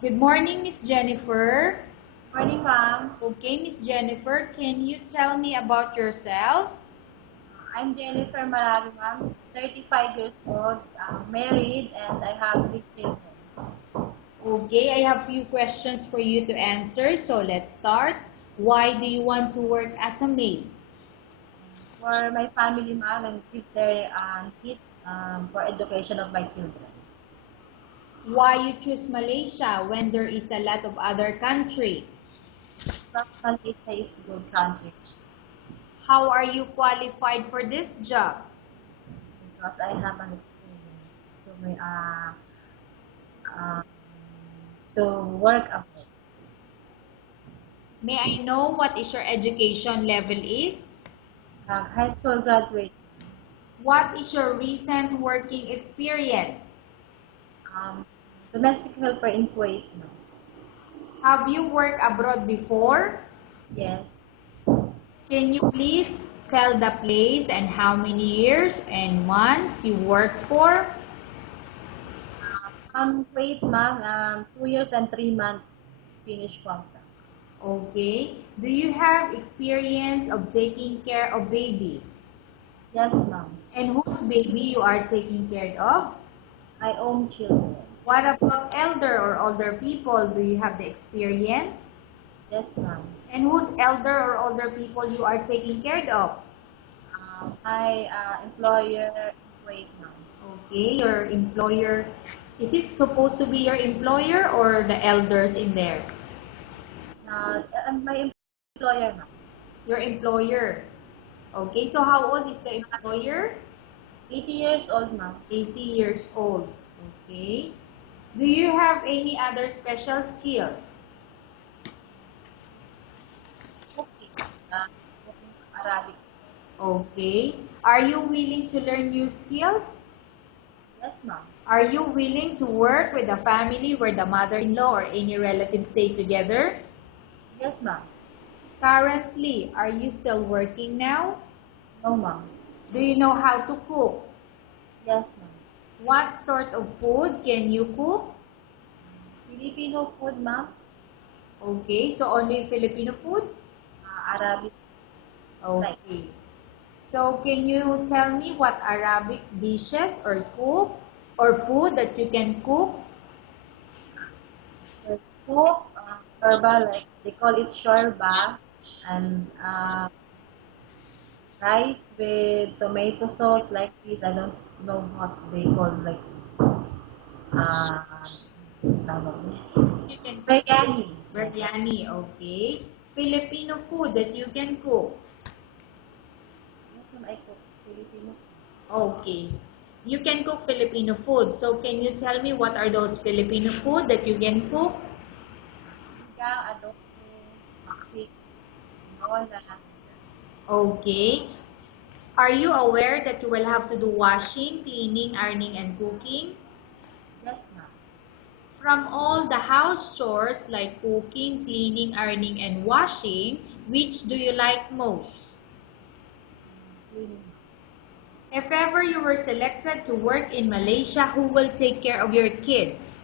Good morning, Miss Jennifer. Morning, ma'am. Okay, Miss Jennifer, can you tell me about yourself? I'm Jennifer Marari, ma'am. 35 years old, married, and I have 3 children. Okay, I have few questions for you to answer, so let's start. Why do you want to work as a maid? For my family, ma'am, and with their kids for education of my children. Why you choose Malaysia when there is a lot of other country? Plus, Malaysia is a good country How are you qualified for this job? because I have an experience uh, to work abroad. May I know what is your education level is? High school graduate, What is your recent working experience? um, domestic helper in Kuwait, ma'am. Have you worked abroad before? Yes. Can you please tell the place and how many years and months you work for? Kuwait, ma'am, 2 years and 3 months finish contract. Okay. Do you have experience of taking care of baby? Yes, ma'am. And whose baby you are taking care of? My own children. What about elder or older people? Do you have the experience? Yes, ma'am. And whose elder or older people you are taking care of? My employer in Kuwait, ma'am. Okay, your employer. Is it supposed to be your employer or the elders in there? My employer, ma'am. Your employer. Okay, so how old is the employer? 80 years old, ma'am. 80 years old. Okay. Do you have any other special skills? Cooking. Uh, Cooking Arabic. Okay. Are you willing to learn new skills? Yes, ma'am. Are you willing to work with a family where the mother-in-law or any relatives stay together? Yes, ma'am. Currently, are you still working now? No, ma'am. Do you know how to cook? Yes, ma'am. What sort of food can you cook? Filipino food, ma'am. Okay, so only Filipino food? Arabic. Like Okay. So can you tell me what Arabic dishes or cook or food that you can cook? the soup, shorba, like they call it shorba, and rice with tomato sauce like this. I don't know what they call like tawag niya. You can cook Biryani. Yes. biryani, okay. Filipino food that you can cook. Yes, ma'am, I cook Filipino. Okay. You can cook Filipino food. So can you tell me what are those Filipino food that you can cook? Sigang, adobo, paksiw, tinola, like that. Okay. Are you aware that you will have to do washing, cleaning, ironing, and cooking? Yes, ma'am. From all the house chores like cooking, cleaning, ironing, and washing, which do you like most? Cleaning. If ever you were selected to work in Malaysia, who will take care of your kids?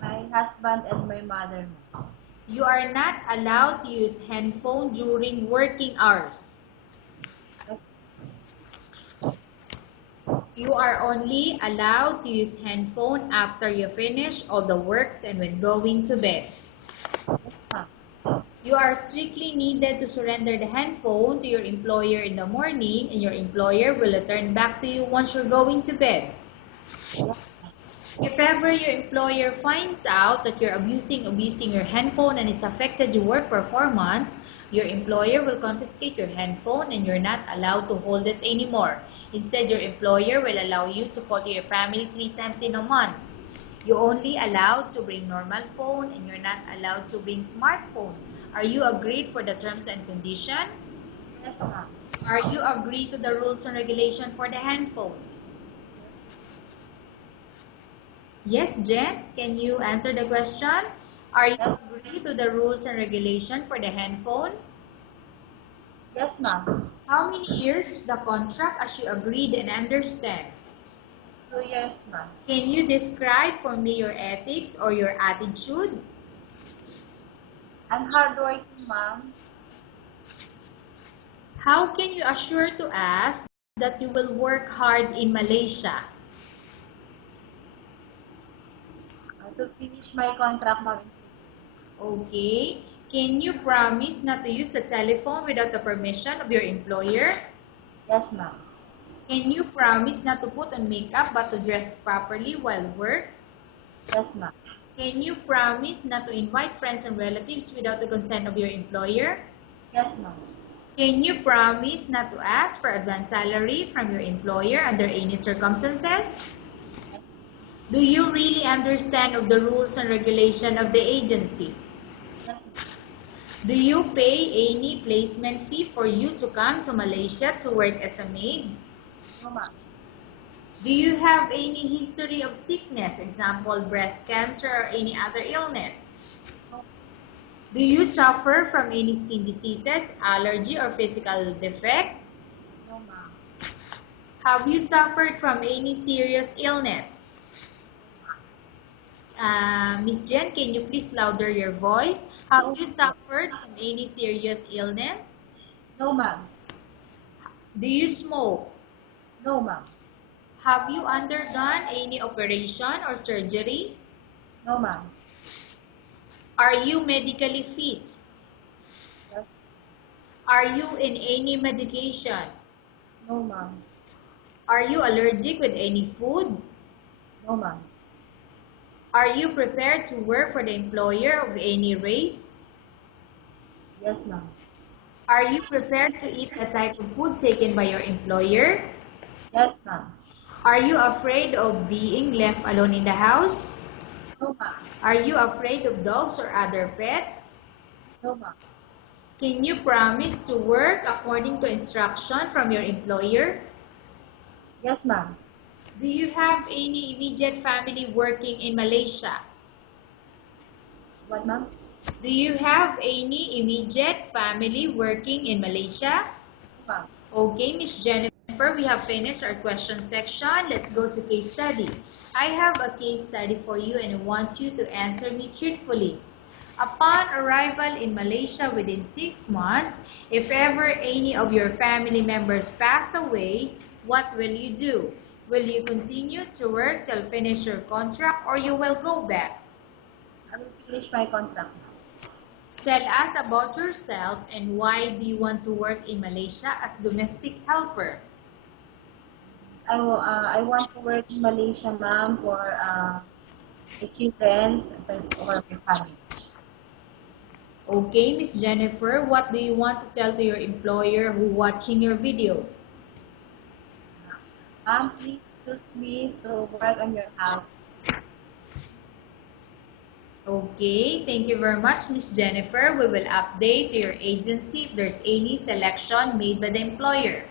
My husband and my mother, ma'am. You are not allowed to use handphone during working hours. Yes, You are only allowed to use handphone after you finish all the works and when going to bed. yes, ma'am. You are strictly needed to surrender the handphone to your employer in the morning and your employer will return back to you once you're going to bed. Yes, If ever your employer finds out that you're abusing your handphone and it's affected your work performance, your employer will confiscate your handphone and you're not allowed to hold it anymore. Instead, your employer will allow you to call to your family 3 times in a month. You only allowed to bring normal phone and you're not allowed to bring smartphone. Are you agreed for the terms and condition? yes, ma'am. Are you agreed to the rules and regulation for the handphone? Yes, Yes, Jen, can you answer the question? Are you yes, agree to the rules and regulation for the handphone? yes, ma'am. How many years is the contract as you agreed and understand? 2 years, ma'am. Can you describe for me your ethics or your attitude? I'm hardworking, ma'am. How can you assure to us that you will work hard in Malaysia? To finish my contract, ma'am. Okay. Can you promise not to use the telephone without the permission of your employer? Yes, ma'am. Can you promise not to put on makeup but to dress properly while work? Yes, ma'am. Can you promise not to invite friends and relatives without the consent of your employer? Yes, ma'am. Can you promise not to ask for advance salary from your employer under any circumstances? Do you really understand of the rules and regulation of the agency? Yes, Do you pay any placement fee for you to come to Malaysia to work as a maid? no, ma'am. Do you have any history of sickness, example breast cancer or any other illness? No, Do you suffer from any skin diseases, allergy or physical defect? no, ma'am. Have you suffered from any serious illness? Miss Jen, can you please louder your voice? Have you suffered from any serious illness? No, ma'am. Do you smoke? No, ma'am. Have you undergone any operation or surgery? No, ma'am. Are you medically fit? Yes. Are you in any medication? No, ma'am. Are you allergic with any food? No, ma'am. Are you prepared to work for the employer of any race? Yes, ma'am. Are you prepared to eat the type of food taken by your employer? Yes, ma'am. Are you afraid of being left alone in the house? No, ma'am. Are you afraid of dogs or other pets? No, ma'am. Can you promise to work according to instruction from your employer? Yes, ma'am. Do you have any immediate family working in Malaysia? What, ma'am? Do you have any immediate family working in Malaysia? No, ma'am. Okay, Miss Jennifer, we have finished our question section. Let's go to case study. I have a case study for you and I want you to answer me truthfully. Upon arrival in Malaysia within 6 months, if ever any of your family members pass away, what will you do? Will you continue to work till finish your contract or you will go back? I will finish my contract. Tell us about yourself and why do you want to work in Malaysia as domestic helper? I want to work in Malaysia, ma'am, for the children or my family. Okay, Miss Jennifer, what do you want to tell to your employer who watching your video? Ma'am, please choose me to work on your house. Okay, thank you very much, Miss Jennifer. We will update your agency if there's any selection made by the employer.